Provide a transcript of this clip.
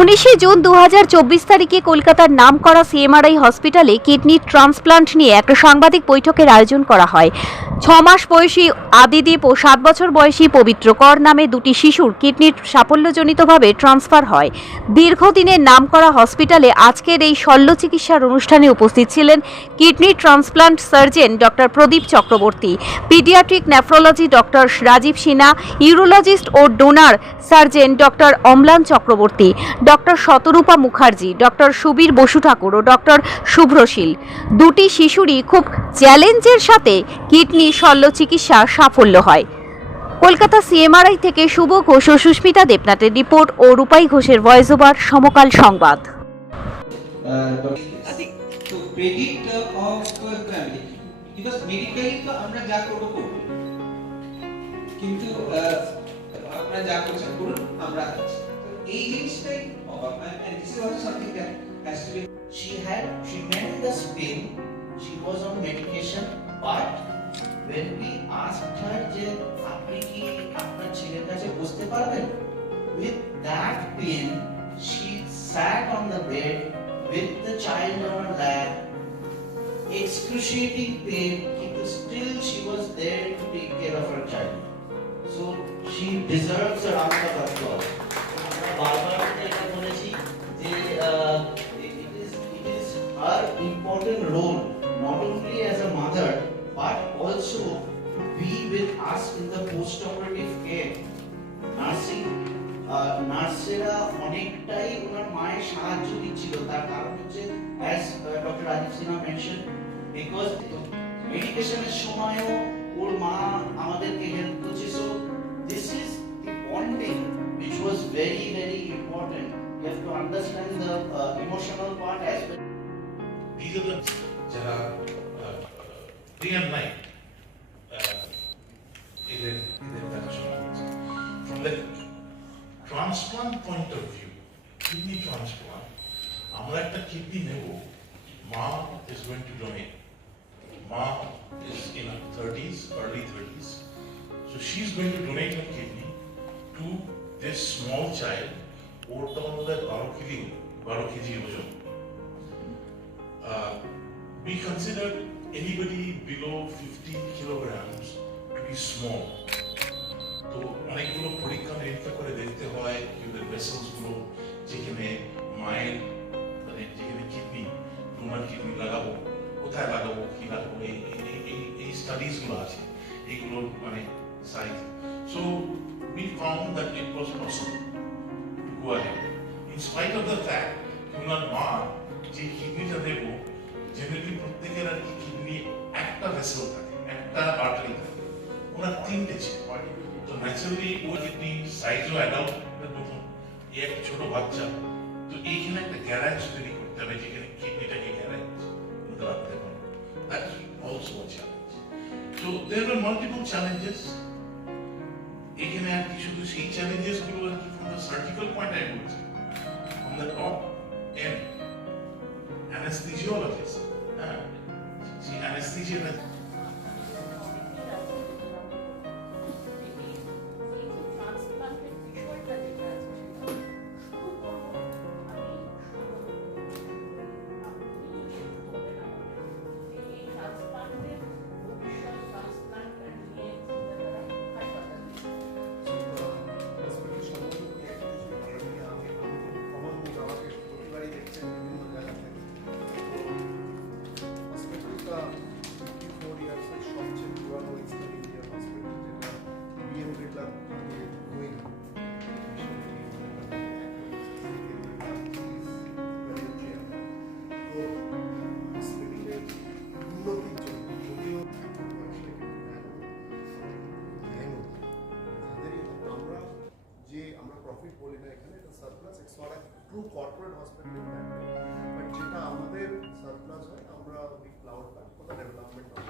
উনিশে জুন দু হাজার চব্বিশ তারিখে কলকাতার নাম করা সিএমআরআই হসপিটালে কিডনি ট্রান্সপ্লান্ট নিয়ে একটা সাংবাদিক বৈঠকের আয়োজন করা হয়। ছ মাস বয়সী আদিদীপ ও সাত বছর বয়সী পবিত্র কর নামে দুটি শিশুর কিডনির সাফল্যজনিতভাবে ট্রান্সফার হয়। দীর্ঘদিনের নামকরা হসপিটালে আজকের এই শল্য চিকিৎসার অনুষ্ঠানে উপস্থিত ছিলেন kidney transplant surgeon doctor Pradip Chakraborty, paediatric nephrology doctor Rajib Sinha, urologist ও donor surgeon doctor Amlan Chakraborty, doctor Shatarupa Mukherjee, doctor Subir Basu Thakur ও ডক্টর শুভ্রশীল। দুটি শিশুরই খুব চ্যালেঞ্জের সাথে কিডনি শল্য চিকিৎসা সাফল্য হয়। কলকাতা সিএমআরআই থেকে শুভ ঘোষ ও সুস্মিতা দেবনাথের রিপোর্ট ও রূপাই ঘোষের ভয়েস ওভার, সমকাল সংবাদ। be she had she tremendous pain. She was on medication, but when we asked her যে আপনি কি আপনার ছেলের কাছে বসতে পারবেন with that pain she sat on the bed with the child on her lap excruciating pain কিন্তু still she was there to take care of her child so she deserves a round of applause আমরা বারবার এটা বলেছি যে আহ, it is it is her important role us in the post operative care nursing নার্সেরা অনেকটাই ওনার মায়ের সাহায্য দিচ্ছিল তার কারণ হচ্ছে as doctor Rajib Sinha mention because মেডিকেশনের সময়ও ওর মা আমাদেরকে হেল্প করছে so this is the bonding which was very very important you have to understand the uh, emotional part as well these are the যারা ডে অ্যান্ড একটা kidney নেব মা is going to donate মা is in thirties early thirties so she is going to donate her kidney to this small child or we consider anybody below 15 kilograms to be small. তো অনেকগুলো পরীক্ষা নিরীক্ষা করে দেখতে হয় কিউদের যেখানে মায়ের যেখানে কিডনি ডোনার কিডনি লাগাবো, কোথায় লাগাবো, কি লাগাবো, এই, এই- এই এই স্টাডিজগুলো আছে এগুলোর মানে size so we found that it was possible to go ahead. In spite of the fact ওনার মা যে কিডনিটা দেবো জেনারেলি প্রত্যেকের আর কি কিডনি একটা ভেসেল থাকে, একটা আর্টারি থাকে, ওনার তিনটে ছিল। তো ন্যাচারালি ওই কিডনি সাইজও অ্যাডাল্ট প্রথম এই একটা ছোট বাচ্চা। তো এইখানে একটা গ্যারাজ তৈরি হবে যেখানে কিডনিটাকে গ্যারাজ মধ্যে রাখতে পারব that also challenge so there are multiple challenges এখানে আর কি শুধু সেই চ্যালেঞ্জেসগুলো not a true corporate hospital but যেটা আমাদের সারপ্লাস হয় আমরা we cloud back for the development